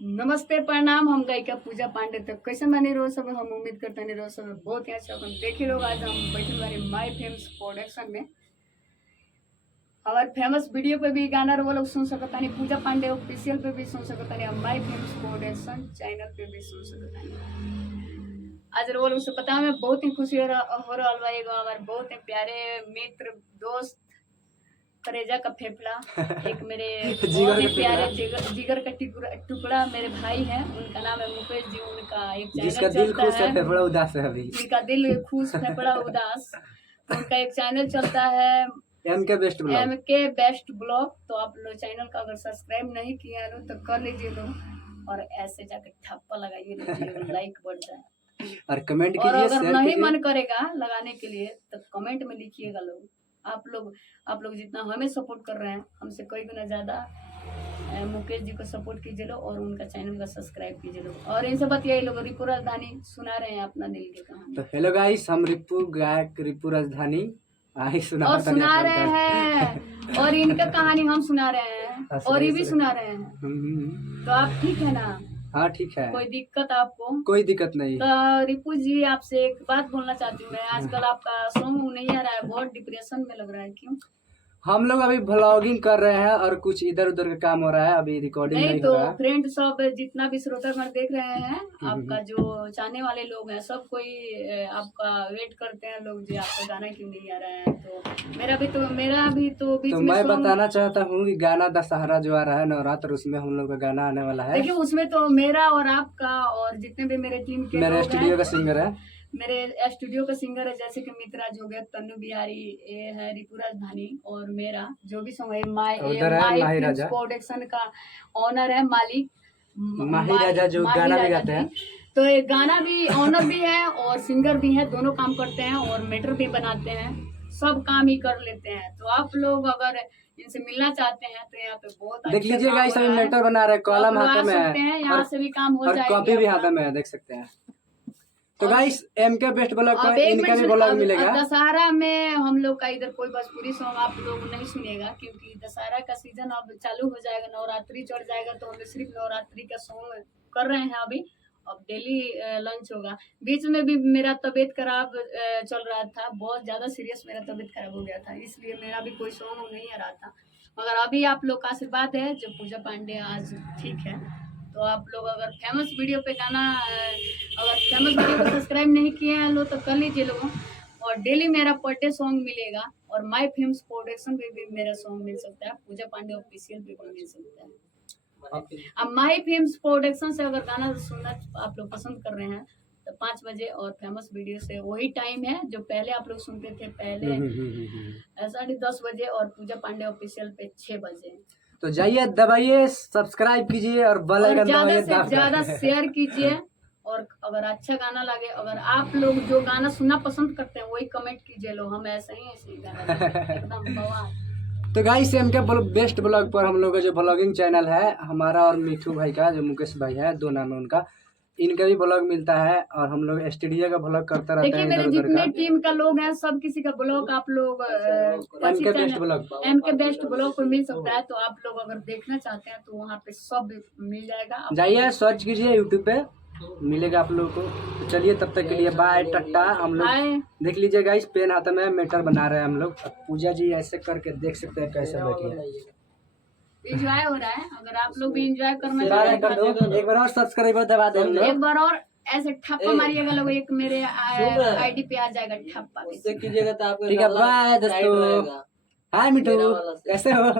नमस्ते प्रणाम। हम गायिका पूजा पांडे। तो कैसे माने रहो सब, हम उम्मीद करते नहीं रहो सब बहुत ही अच्छा। हम देखे लोग आज हम बैठे बारे माई फेम्स प्रोडक्शन में हमारे फेमस वीडियो पे भी गाना वो लोग सुन सकता नहीं, पूजा पांडे ऑफिशियल पे भी सुन सकता नहीं, माई फेम्स प्रोडक्शन चैनल पे भी सुन सकता नहीं। आज वो लोग से पता हमें बहुत ही खुशी हो रहा हमारे बहुत ही प्यारे मित्र दोस्त करेजा का फेफड़ा एक मेरे बहुत ही प्यारे जिगर का टुकड़ा मेरे भाई हैं, उनका नाम है मुकेश जी। उनका एक चैनल चलता है, फेफड़ा उदास है, अभी जिनका दिल खुश फेफड़ा उदास, उनका एक चैनल चलता है एमके बेस्ट ब्लॉग। तो आप लोग चैनल का अगर सब्सक्राइब नहीं किया लो तो कर लीजिए लो, और ऐसे जाकर ठप्पा लगाइए, लाइक बढ़ जाए और कमेंट कीजिए। और अगर नहीं मन करेगा लगाने के लिए तो कमेंट में लिखिएगा लोग। आप लोग जितना हमें सपोर्ट कर रहे हैं, हमसे कई गुना ज्यादा मुकेश जी को सपोर्ट कीजिए लो और उनका चैनल का सब्सक्राइब कीजिए लो। और इनसे बात यही लोग रिपू राजधानी सुना रहे हैं अपना दिल की कहानी। तो हेलो गाइस, हम रिपू गायक रिपू राजधानी सुना रहे हैं और इनका कहानी हम सुना रहे हैं और ये भी सुना रहे हैं। तो आप ठीक है ना? हाँ ठीक है। कोई दिक्कत आपको? कोई दिक्कत नहीं। तो रिपू जी आपसे एक बात बोलना चाहती हूँ मैं, आजकल आपका सॉन्ग नहीं आ रहा है, बहुत डिप्रेशन में लग रहा है, क्यों? हम लोग अभी व्लॉगिंग कर रहे हैं और कुछ इधर उधर का काम हो रहा है, अभी रिकॉर्डिंग नहीं तो हो रहा है। फ्रेंड सब जितना भी श्रोतागण देख रहे हैं, आपका जो चाहने वाले लोग हैं, सब कोई आपका वेट करते हैं लोग जी, आपका गाना क्यों नहीं आ रहा है। तो मेरा भी तो बीच में मैं बताना चाहता हूँ कि गाना दशहरा जो आ रहा है नवरात्र, उसमें हम लोग का गाना आने वाला है। देखिए उसमें तो मेरा और आपका और जितने भी मेरे टीम के मेरे स्टूडियो का सिंगर है, मेरे स्टूडियो का सिंगर है, जैसे कि मित्राज हो गया, तन्नू बिहारी, ये है रिपू राजधानी, और मेरा जो भी सॉन्ग है माई प्रोडक्शन का ऑनर है मालिक माही राजा, जो गाना भी गाते हैं। तो ये गाना भी ऑनर भी है और सिंगर भी है, दोनों काम करते हैं और मैटर भी बनाते हैं, सब काम ही कर लेते हैं। तो आप लोग अगर इनसे मिलना चाहते हैं तो यहाँ पे बहुत देख लीजिएगा, इस मैटर बना रहे, कॉलम हाथ में है, यहाँ से भी काम हो जाएगा, कॉपी भी हाथ में देख सकते हैं। तो गाइस एमके बेस्ट ब्लॉग पर इनका भी ब्लॉग मिलेगा। दशहरा में हम लोग का इधर कोई भोजपुरी सॉन्ग आप लोग नहीं सुनेगा, क्योंकि दशहरा का सीजन अब चालू हो जाएगा, नवरात्रि चढ़ जाएगा, तो हम सिर्फ नवरात्रि का सॉन्ग कर रहे हैं अभी। अब डेली लंच होगा। बीच में भी मेरा तबीयत खराब चल रहा था, बहुत ज्यादा सीरियस मेरा तबीयत खराब हो गया था, इसलिए मेरा भी कोई सॉन्ग नहीं आ रहा था। मगर अभी आप लोग का आशीर्वाद है, जो पूजा पांडे आज ठीक है। तो आप लोग अगर फेमस वीडियो पे गाना, अगर फेमस वीडियो को सब्सक्राइब नहीं किए हैं लो तो कर लीजिए लोगों। और डेली मेरा पर डे सॉन्ग मिलेगा, और माई फेम्स प्रोडक्शन पे भी मेरा सॉन्ग मिल सकता है, पूजा पांडे ऑफिशियल पे भी मिल सकता है। अब माई फेम्स प्रोडक्शन से अगर गाना सुनना आप लोग पसंद कर रहे हैं तो 5 बजे, और फेमस वीडियो से वही टाइम है जो पहले आप लोग सुनते थे, पहले 10:30 बजे, और पूजा पांडे ऑफिशियल पे 6 बजे। तो जाइए दबाइए, सब्सक्राइब कीजिए और बेल आइकन दबाइए, ज्यादा से ज्यादा शेयर कीजिए। और अगर अच्छा गाना लगे, अगर आप लोग जो गाना सुनना पसंद करते हैं वही कमेंट कीजिए लो, हम ऐसे ही गाना एकदम बवाल। तो गाइस एमके बेस्ट ब्लॉग पर हम लोग का जो ब्लॉगिंग चैनल है हमारा और मिठू भाई का, जो मुकेश भाई है, दो नाम है उनका, इनका भी ब्लॉग मिलता है। और हम लोग स्टूडियो का ब्लॉग करते रहते हैं। मेरे जितने टीम का लोग हैं, सब किसी का ब्लॉग आप लोग एमके बेस्ट ब्लॉग पर मिल सकता है। तो आप लोग अगर देखना चाहते हैं तो वहाँ पे सब मिल जाएगा, जाइए सर्च कीजिए यूट्यूब पे, मिलेगा आप लोगों को। तो चलिए तब तक के लिए बाय टाटा। हम लोग देख लीजिएगा, इस पेन हाथ में मैटर बना रहे हैं हम लोग। पूजा जी ऐसे करके देख सकते हैं कैसे बैठी है, एंजॉय हो रहा है। अगर आप लोग भी एंजॉय करना चाहते हैं, एक बार और सब्सक्राइबर दबा दो, एक बार और ऐसे ठप्पा मारिएगा लोग, एक मेरे आईडी पे आ जाएगा ठप्पा, उससे कीजिएगा तो आपको ठीक है। बाय दोस्तों। हाय मिठू, कैसे हो?